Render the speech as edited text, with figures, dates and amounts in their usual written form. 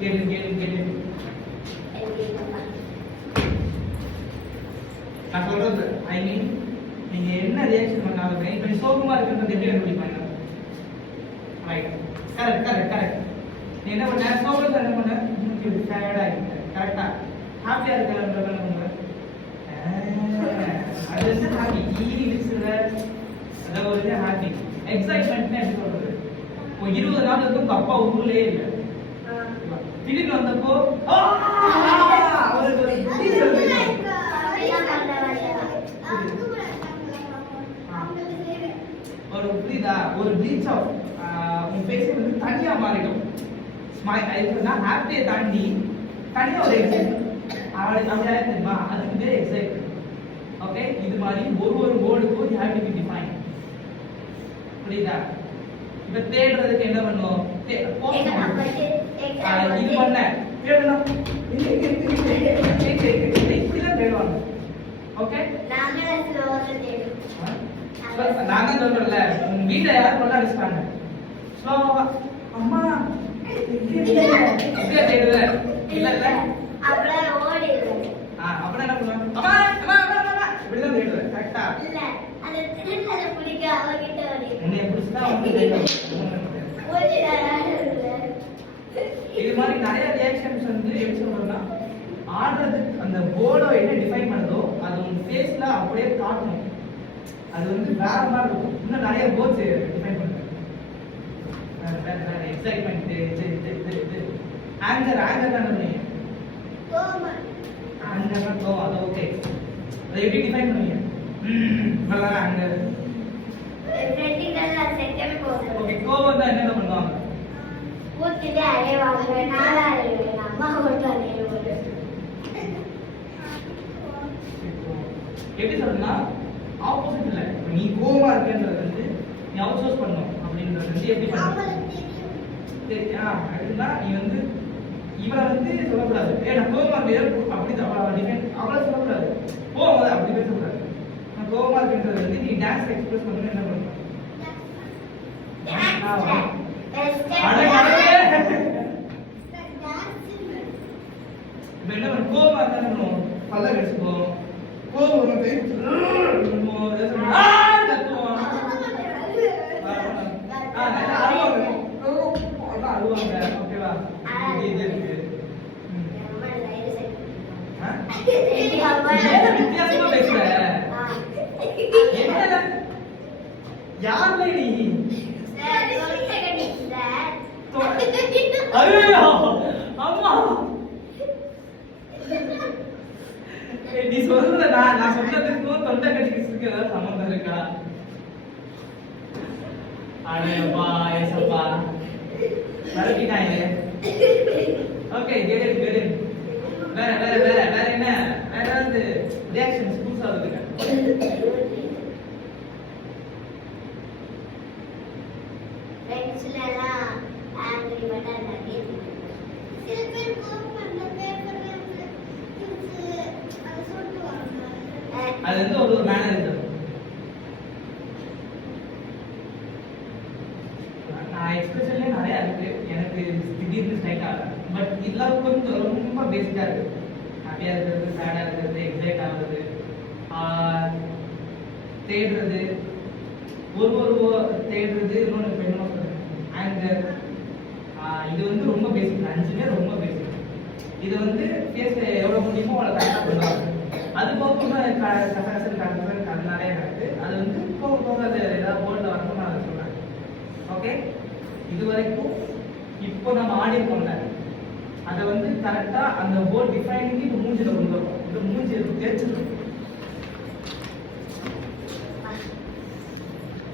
கேளு நான் சொல்றது ஐ மீன் நீங்க என்ன ரியாக்ஷன் பண்ணாலுமே இப்ப சோகமா இருக்கிறது எப்படி கண்டுபிடிப்பாங்க ரைட் கரெக்ட் நீ என்ன பண்ண சோகத்தை என்ன பண்ண டயர்டா இருக்கு கரெக்டா ஹாப்பியா இருக்கறதுல என்ன பண்ணுவ அது வந்து ஹாப்பி ஈரி விஸ்ல அத ஒரு ஹாப்பி எக்ஸைட்மென்ட்னு எப்படி சொல்றது ஒரு 20 நாள் வந்து உங்க அப்பா ஊர்லயே இல்ல திடீர்னு வந்தப்போ ஒரு புரியுதா ஒரு ப்ளீச் ஆஃப் உன் ஃபேஸ் வந்து தனியா மாறிடும் நான் ஹாப்பியை தாண்டி தனியா ஒரு எக்ஸைட்மெண்ட் அப்படியே தெரியுமா அதுக்கு பேர் எக்ஸைட்மெண்ட் ஓகே இது மாதிரி ஒரு வேர்டுக்கும் you have to be define புரியுதா இப்ப தேடுறதுக்கு என்ன பண்ணுவோம் இது பண்ண தேடணும் இப்படிதான் தேடுவாங்க ஓகே நாங்க சொல்றோம்ல உங்க வீட்டுல யாரும் கொள்ள அடிச்சுட்டாங்க ஸ்லோவா அம்மா இப்படியா தேடுவ இல்ல அப்புறம் என்ன பண்ணுவாங்க அம்மா இப்படிதான் தேடுவ கரெக்டா உன்னை பிடிச்சா இது மாதிரி நிறைய ரியாக்ஷன்ஸ் வந்து எப்படி சொல்றோம்னா ஆடுறதுக்கு அந்த போர்டை என்ன டிஃபைன் பண்ணுதோ அது உங்க ஃபேஸ்ல அப்படியே காட்டணும் அது வந்து வேற மாதிரி இருக்கும் இன்னும் நிறைய போர்ட்ஸ் டிஃபைன் பண்ணுங்க எக்ஸைட்மெண்ட் ஆங்கர் தான் பண்ணுவீங்க ஆங்கர் கோவம் அது ஓகே அதை எப்படி டிஃபைன் பண்ணுவீங்க ஆங்கர் ஓகே கோவம் தான் என்ன பண்ணுவாங்க எப்படி சொல்றதுன்னா ஆப்போசிட் இல்ல நீ கோவமா இருக்கன்றது வந்து நீ அவுட் சோர்ஸ் பண்ணணும் அப்படின்றது வந்து எப்படி பண்ணணும் அதுதான் நீ வந்து இவரை வந்து சொல்லக்கூடாது நான் கோவமா இருக்கேன் அப்படி அவளை சொல்லக்கூடாது கோவம் அப்படி பேசக்கூடாது நான் கோவமா இருக்குன்றது வந்து நீ டான்ஸ் எக்ஸ்பிரஸ் பண்ணணும் என்ன பண்ணணும் இப்ப என்ன பண்ண கோவமா இருந்தா பல்ல கடிச்சுப்போம் கோவம் ஓகேவா வித்தியாசமா பேசுற யாருல நீ ஐயோ அம்மா நீ சொல்ற நான் சொன்னதுக்கும் தொண்டை கட்டிக்கு ஏதாவது சம்பந்தம் இருக்கா அடேப்பா ஏசப்பா மறக்கிட்டாங்க ஓகே கெட் இட் வேற என்ன வேற ஏதாவது ரியாக்ஷன்ஸ் புதுசா வருதுங்க அது வந்து ஒரு மேனர் இருக்கு நான் எக்ஸ்பிரஷன்ல நிறைய இருக்கு எனக்கு திடீர்னு ஸ்ட்ரைக் ஆகும் பட் இதெல்லாம் கொஞ்சம் ரொம்ப பேசிக்கா இருக்கு ஹாப்பியா இருக்கிறது சேடா இருக்கிறது எக்ஸைட் ஆகுறது தேடுறது ஒரு தேடுறது இன்னொன்று பெண்ணும் ஆங்கர் இது வந்து ரொம்ப பேசிக் 5மே ரொம்ப பேசிக் இது வந்து பேச எவ்வளவு முடியுமோ அவ்வளவு கரெக்டாக பண்ணுவாங்க அது போக கசகசன் நிறைய நடக்குது அது வந்து போக அது ஏதாவது போர்டில் வரணும் நான் அதை சொல்றேன் ஓகே இது வரைக்கும் இப்போ நம்ம ஆடிருக்கோம்ல அதை வந்து கரெக்டா அந்த போர்ட் டிஃபைனிங் இது மூஞ்சில கொண்டு வரும் இது மூஞ்சி தேய்ச்சிருக்கும்